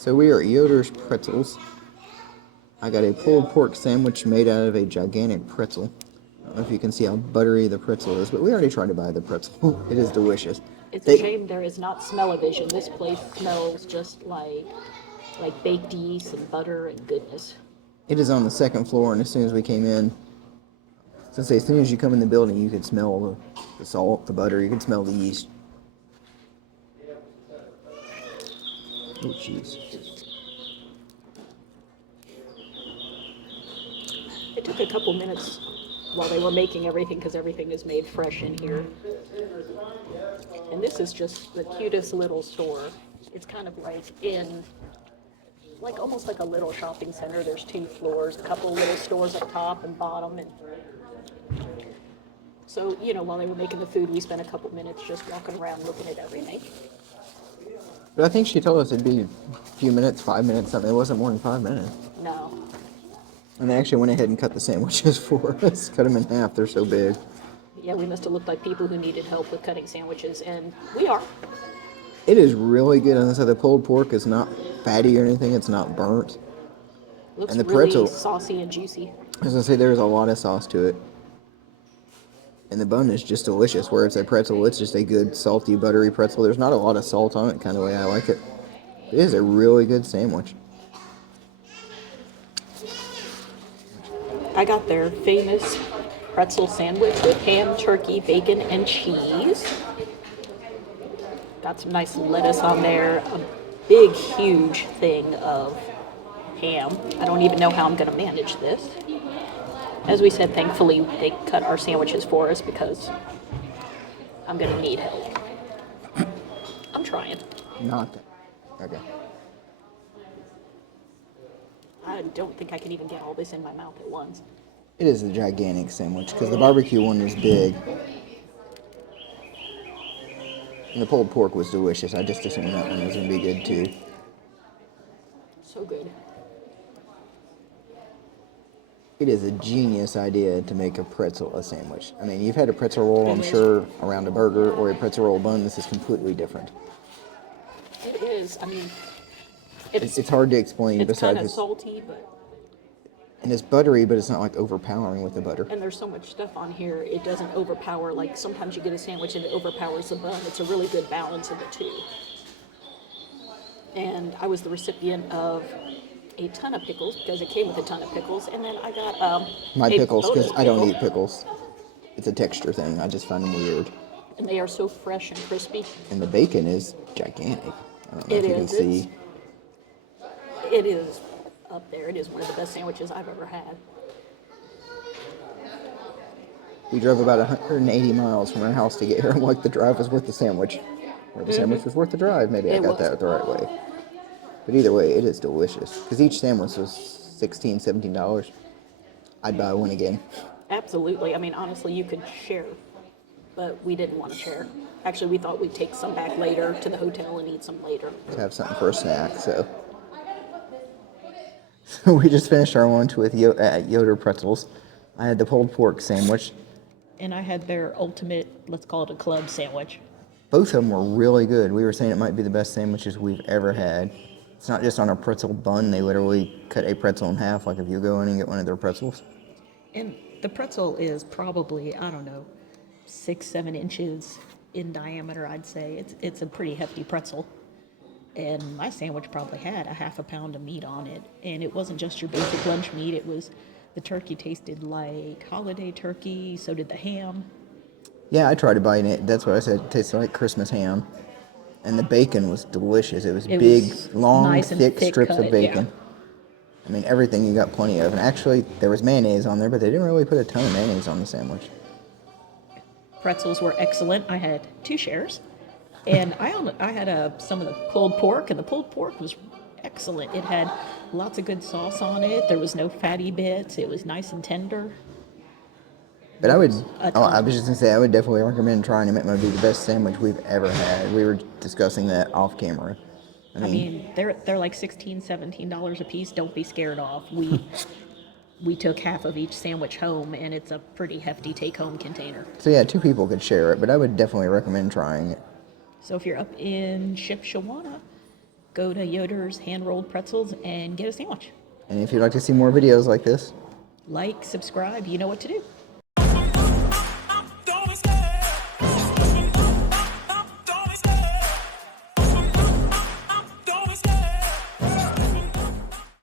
So we are at Yoder's Pretzels. I got a pulled pork sandwich made out of a gigantic pretzel. I don't know if you can see how buttery the pretzel is, but we already tried to buy the pretzel. It is delicious. It's a shame there is not smell-o-vision. This place smells just like baked yeast and butter and goodness. It is on the second floor, and as soon as we came in, so say as soon as you come in the building, you could smell the salt, the butter, you could smell the yeast. Oh, jeez. It took a couple minutes while they were making everything because everything is made fresh in here. And this is just the cutest little store. It's kind of like almost like a little shopping center. There's 2 floors, a couple little stores up top and bottom. And so, while they were making the food, we spent a couple minutes just walking around looking at everything. But I think she told us it'd be a few minutes, 5 minutes, something. It wasn't more than 5 minutes. No. And they actually went ahead and cut the sandwiches for us. Cut them in half. They're so big. Yeah, we must have looked like people who needed help with cutting sandwiches, and we are. It is really good. And so the pulled pork is not fatty or anything. It's not burnt. Looks And the really pretzel, saucy and juicy. I was going to say, there's a lot of sauce to it. And the bun is just delicious. Where it's a pretzel, it's just a good, salty, buttery pretzel. There's not a lot of salt on it, kind of the way I like it. It is a really good sandwich. I got their famous pretzel sandwich with ham, turkey, bacon, and cheese. Got some nice lettuce on there. A big, huge thing of ham. I don't even know how I'm going to manage this. As we said, thankfully, they cut our sandwiches for us because I'm going to need help. I'm trying. Not that. Okay. I don't think I can even get all this in my mouth at once. It is a gigantic sandwich because the barbecue one is big. And the pulled pork was delicious. I just assumed that one was going to be good too. So good. It is a genius idea to make a pretzel a sandwich. I mean, you've had a pretzel roll, I'm sure, around a burger or a pretzel roll bun. This is completely different. It is. I mean, It's hard to explain. it's kind of besides, salty, but and it's buttery, but it's not like overpowering with the butter. and there's so much stuff on here, it doesn't overpower. Like sometimes you get a sandwich and it overpowers the bun. It's a really good balance of the two. And I was the recipient of a ton of pickles because it came with a ton of pickles, and then I got My a pickles, because bonus I don't pickle, eat pickles. It's a texture thing. I just find them weird. and they are so fresh and crispy. And the bacon is gigantic. I don't know It if you can is. see. It is up there. It is one of the best sandwiches I've ever had. We drove about 180 miles from our house to get here. I'm like, the drive was worth the sandwich. Or the sandwich was worth the drive. Maybe I It got was. that the right way. But either way, it is delicious. Because each sandwich was $16, $17. I'd buy one again. Absolutely. I mean, honestly, you could share, but we didn't want to share. Actually, we thought we'd take some back later to the hotel and eat some later. To have something for a snack, so. So we just finished our lunch with at Yoder Pretzels. I had the pulled pork sandwich. And I had their ultimate, let's call it a club sandwich. Both of them were really good. We were saying it might be the best sandwiches we've ever had. It's not just on a pretzel bun. They literally cut a pretzel in half, like if you go in and get one of their pretzels. And the pretzel is probably, I don't know, 6, 7 inches in diameter, I'd say. It's a pretty hefty pretzel. And my sandwich probably had a half a pound of meat on it. And it wasn't just your basic lunch meat. It was, the turkey tasted like holiday turkey. So did the ham. Yeah, I tried to bite it. That's what I said. It tasted like Christmas ham. And the bacon was delicious. It was big, was long, nice and thick thick strips cut, of bacon. yeah. I mean, everything you got plenty of. And actually, there was mayonnaise on there, but they didn't really put a ton of mayonnaise on the sandwich. Pretzels were excellent. I had 2 shares. And I had some of the pulled pork, and the pulled pork was excellent. It had lots of good sauce on it. There was no fatty bits. It was nice and tender. But I would, A I ton. was just going to say, I would definitely recommend trying them. It might be the best sandwich we've ever had. We were discussing that off camera. I mean, they're like $16, $17 a piece. Don't be scared off. We took half of each sandwich home, and it's a pretty hefty take-home container. So yeah, 2 people could share it, but I would definitely recommend trying it. So if you're up in Shipshewana, go to Yoder's Hand Rolled Pretzels and get a sandwich. And if you'd like to see more videos like this, Like, subscribe, you know what to do.